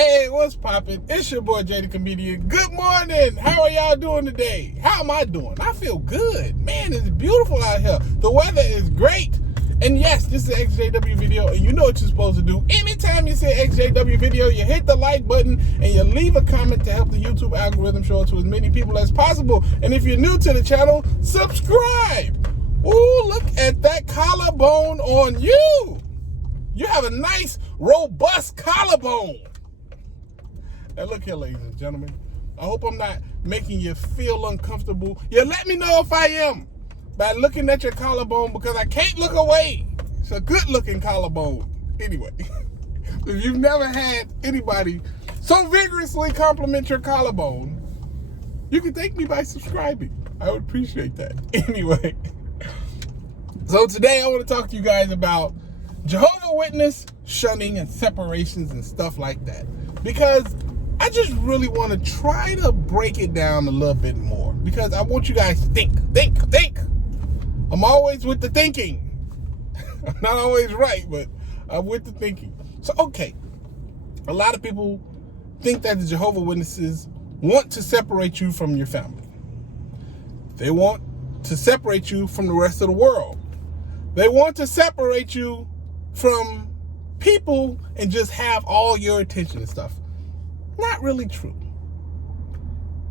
Hey, what's poppin'? It's your boy Jay the Comedian. Good morning. How are y'all doing today? How am I doing? I feel good. Man, it's beautiful out here. The weather is great. And yes, this is an ExJw video, and you know what you're supposed to do. Anytime you see an ExJw video, you hit the like button and you leave a comment to help the YouTube algorithm show it to as many people as possible. And if you're new to the channel, subscribe. Ooh, look at that collarbone on you. You have a nice, robust collarbone. Now look here, ladies and gentlemen. I hope I'm not making you feel uncomfortable. You let me know if I am by looking at your collarbone, because I can't look away. It's a good-looking collarbone. Anyway, if you've never had anybody so vigorously compliment your collarbone, you can thank me by subscribing. I would appreciate that. Anyway, so today I want to talk to you guys about Jehovah Witness shunning and separations and stuff like that, because I just really want to try to break it down a little bit more, because I want you guys to think. I'm always with the thinking. I'm not always right, but I'm with the thinking. So, okay, a lot of people think that the Jehovah Witnesses want to separate you from your family. They want to separate you from the rest of the world. They want to separate you from people and just have all your attention and stuff. Not really true.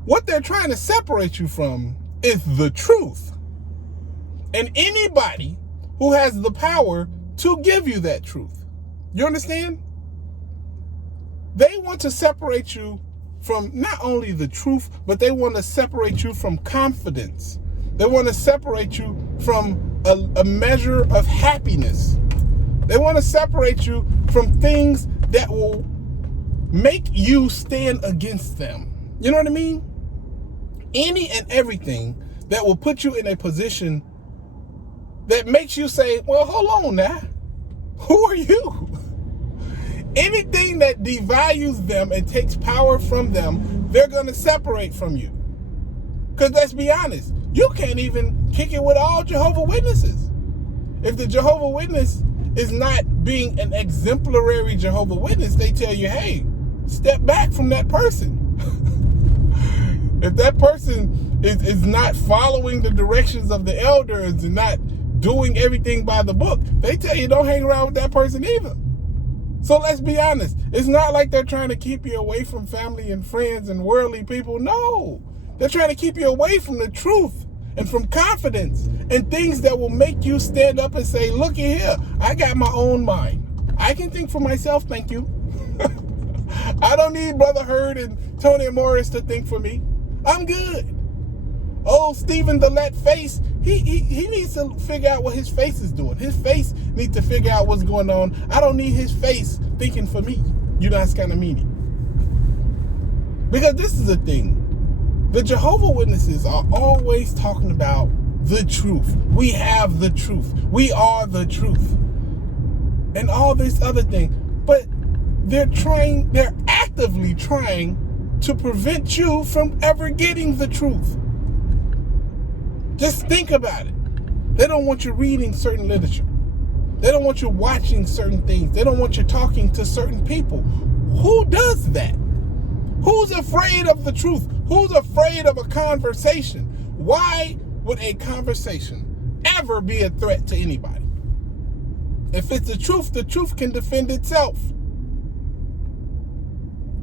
What they're trying to separate you from is the truth. And anybody who has the power to give you that truth. You understand? They want to separate you from not only the truth, but they want to separate you from confidence. They want to separate you from a measure of happiness. They want to separate you from things that will make you stand against them. You know what I mean? Any and everything that will put you in a position that makes you say, well, hold on now. Who are you? Anything that devalues them and takes power from them, they're going to separate from you. Because let's be honest, you can't even kick it with all Jehovah Witnesses. If the Jehovah Witness is not being an exemplary Jehovah Witness, they tell you, hey, step back from that person. If that person is not following the directions of the elders and not doing everything by the book, they tell you don't hang around with that person either. So let's be honest. It's not like they're trying to keep you away from family and friends and worldly people. No, they're trying to keep you away from the truth and from confidence and things that will make you stand up and say, looky here, I got my own mind. I can think for myself, thank you. I don't need Brother Hurd and Tony Morris to think for me. I'm good. Oh, Stephen the Let Face, he needs to figure out what his face is doing. His face needs to figure out what's going on. I don't need his face thinking for me. You know, that's kind of meaning. Because this is the thing. The Jehovah Witnesses are always talking about the truth. We have the truth. We are the truth. And all this other thing. But they're actively trying to prevent you from ever getting the truth. Just think about it. They don't want you reading certain literature. They don't want you watching certain things. They don't want you talking to certain people. Who does that? Who's afraid of the truth? Who's afraid of a conversation? Why would a conversation ever be a threat to anybody? If it's the truth can defend itself.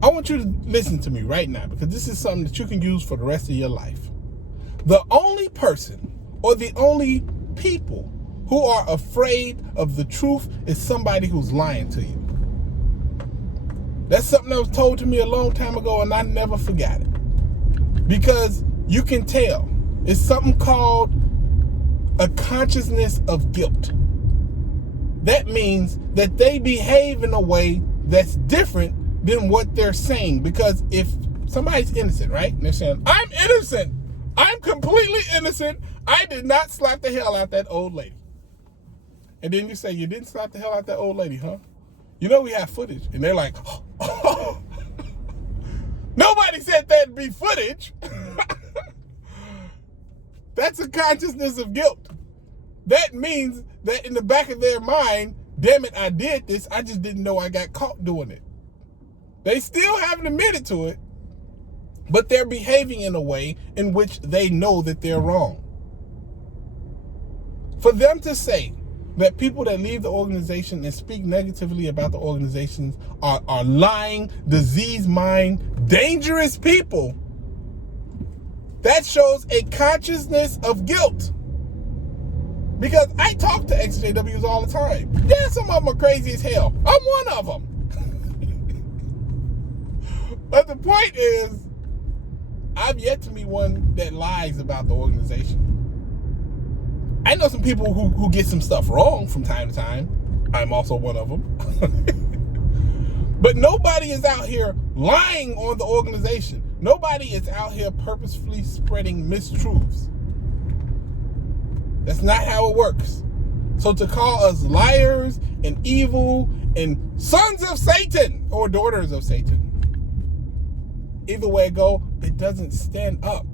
I want you to listen to me right now, because this is something that you can use for the rest of your life. The only person or the only people who are afraid of the truth is somebody who's lying to you. That's something that was told to me a long time ago, and I never forgot it. Because you can tell. It's something called a consciousness of guilt. That means that they behave in a way that's different than what they're saying. Because if somebody's innocent, right? And they're saying, I'm innocent. I'm completely innocent. I did not slap the hell out that old lady. And then you say, you didn't slap the hell out that old lady, huh? You know we have footage. And they're like, oh. Nobody said that'd be footage. That's a consciousness of guilt. That means that in the back of their mind, damn it, I did this. I just didn't know I got caught doing it. They still haven't admitted to it, but they're behaving in a way in which they know that they're wrong. For them to say that people that leave the organization and speak negatively about the organizations are lying, diseased mind, dangerous people, that shows a consciousness of guilt. Because I talk to ExJWs all the time. Yeah, some of them are crazy as hell. I'm one of them. But the point is, I've yet to meet one that lies about the organization. I know some people who get some stuff wrong from time to time. I'm also one of them. But nobody is out here lying on the organization. Nobody is out here purposefully spreading mistruths. That's not how it works. So to call us liars and evil and sons of Satan or daughters of Satan, either way it go, it doesn't stand up.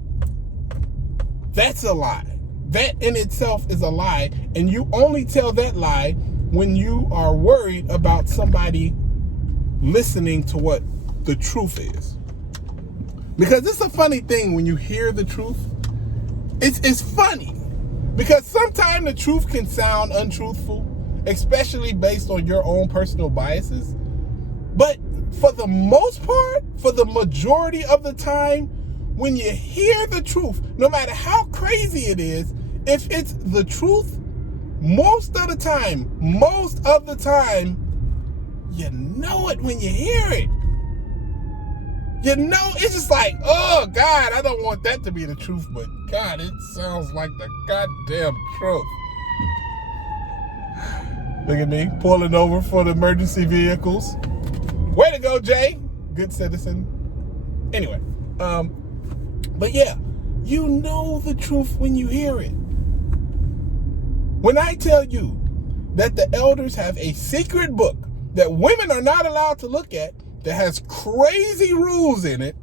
That's a lie. That in itself is a lie, and you only tell that lie when you are worried about somebody listening to what the truth is. Because it's a funny thing when you hear the truth. It's funny because sometimes the truth can sound untruthful, especially based on your own personal biases. But for the most part, for the majority of the time, when you hear the truth, no matter how crazy it is, if it's the truth, most of the time, you know it when you hear it. You know, it's just like, oh God, I don't want that to be the truth, but God, it sounds like the goddamn truth. Look at me, pulling over for the emergency vehicles. Way to go, Jay. Good citizen. Anyway, but yeah, you know the truth when you hear it. When I tell you that the elders have a secret book that women are not allowed to look at, that has crazy rules in it,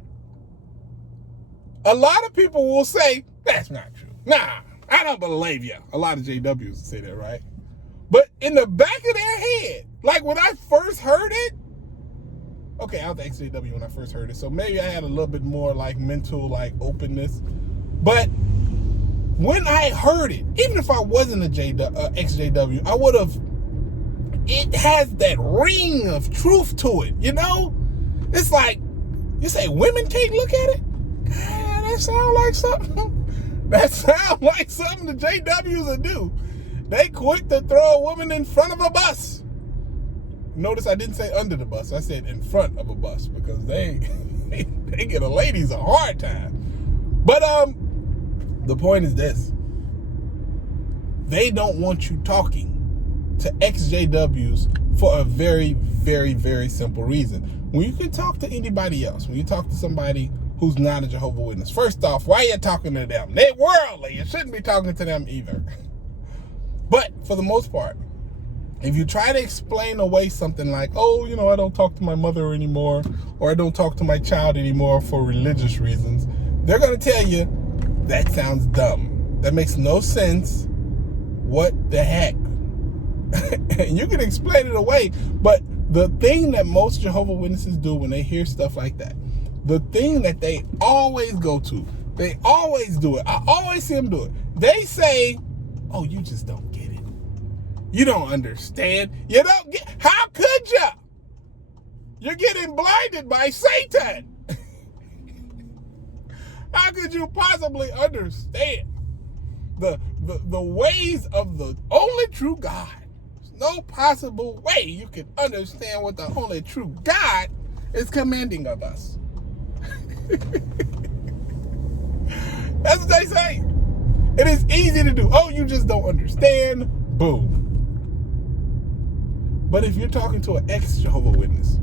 a lot of people will say, that's not true. Nah, I don't believe you. A lot of JWs say that, right? But in the back of their head, like when I first heard it, okay, I was the ExJW when I first heard it, so maybe I had a little bit more like mental like openness. But when I heard it, even if I wasn't a ExJW, I would have, it has that ring of truth to it, you know? It's like, you say women can't look at it? God, that sound like something. That sound like something the JWs will do. They quick to throw a woman in front of a bus. Notice I didn't say under the bus. I said in front of a bus because they get a ladies a hard time. But the point is this. They don't want you talking to ExJWs for a very, very, very simple reason. When you can talk to anybody else, when you talk to somebody who's not a Jehovah's Witness, first off, why are you talking to them? They're worldly. You shouldn't be talking to them either. But for the most part, if you try to explain away something like, oh, you know, I don't talk to my mother anymore, or I don't talk to my child anymore for religious reasons, they're going to tell you, that sounds dumb. That makes no sense. What the heck? And you can explain it away, but the thing that most Jehovah's Witnesses do when they hear stuff like that, the thing that they always go to, they always do it. I always see them do it. They say, oh, you just don't get it. You don't understand. You don't get, how could you? You're getting blinded by Satan. How could you possibly understand the ways of the only true God? There's no possible way you can understand what the only true God is commanding of us. That's what they say. It is easy to do. Oh, you just don't understand. Boom. But if you're talking to an ex-Jehovah's Witness,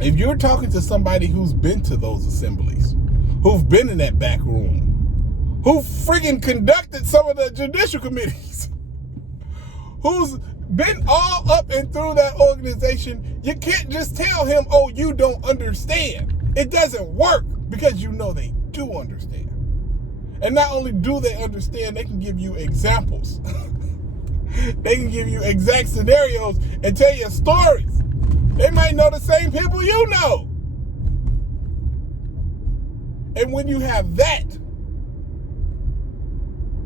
if you're talking to somebody who's been to those assemblies, who've been in that back room, who friggin' conducted some of the judicial committees, who's been all up and through that organization, you can't just tell him, oh, you don't understand. It doesn't work because you know they do understand. And not only do they understand, they can give you examples. They can give you exact scenarios and tell you stories. They might know the same people you know. And when you have that,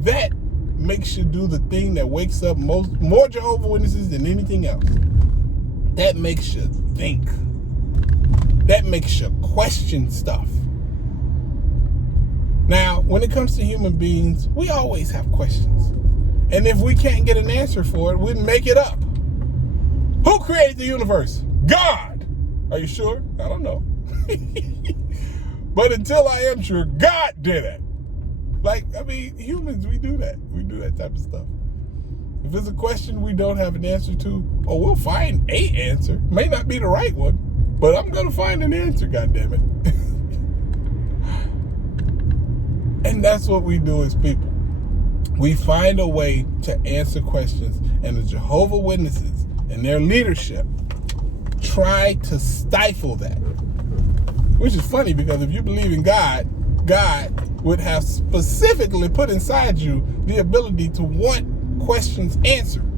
that makes you do the thing that wakes up more Jehovah Witnesses than anything else. That makes you think. That makes you question stuff. Now, when it comes to human beings, we always have questions. And if we can't get an answer for it, we make it up. Who created the universe? God. Are you sure? I don't know. But until I am sure, God did it. Like, I mean, humans, we do that. We do that type of stuff. If it's a question we don't have an answer to, we'll find an answer. May not be the right one, but I'm going to find an answer, goddammit. And that's what we do as people. We find a way to answer questions, and the Jehovah Witnesses and their leadership try to stifle that. Which is funny, because if you believe in God, God would have specifically put inside you the ability to want questions answered,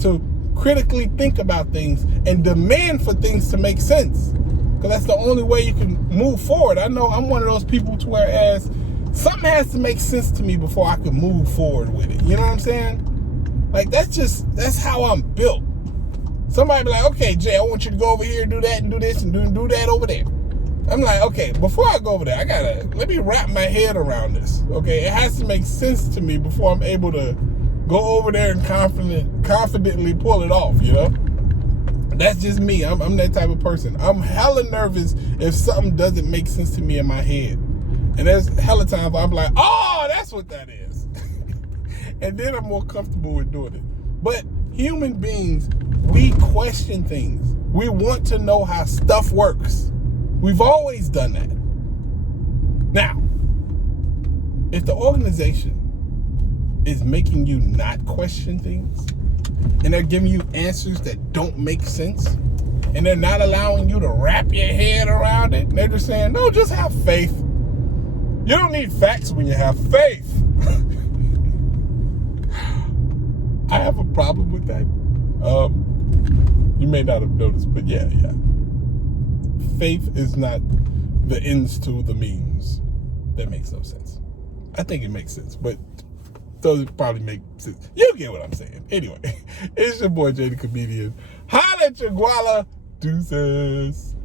to critically think about things and demand for things to make sense. Because that's the only way you can move forward. I know I'm one of those people to whereas something has to make sense to me before I can move forward with it. You know what I'm saying? Like, that's how I'm built. Somebody be like, okay, Jay, I want you to go over here and do that and do this and do that over there. I'm like, okay, before I go over there, let me wrap my head around this. Okay, it has to make sense to me before I'm able to go over there and confidently pull it off, you know? That's just me. I'm that type of person. I'm hella nervous if something doesn't make sense to me in my head. And there's hella times I'm like, oh, that's what that is. And then I'm more comfortable with doing it. But human beings, we question things. We want to know how stuff works. We've always done that. Now, if the organization is making you not question things, and they're giving you answers that don't make sense, and they're not allowing you to wrap your head around it, and they're just saying, no, just have faith. You don't need facts when you have faith. I have a problem with that. You may not have noticed, but yeah. Faith is not the ends to the means. That makes no sense. I think it makes sense, but doesn't probably make sense. You get what I'm saying. Anyway, it's your boy Jay the Comedian. Holla at your guala. Deuces.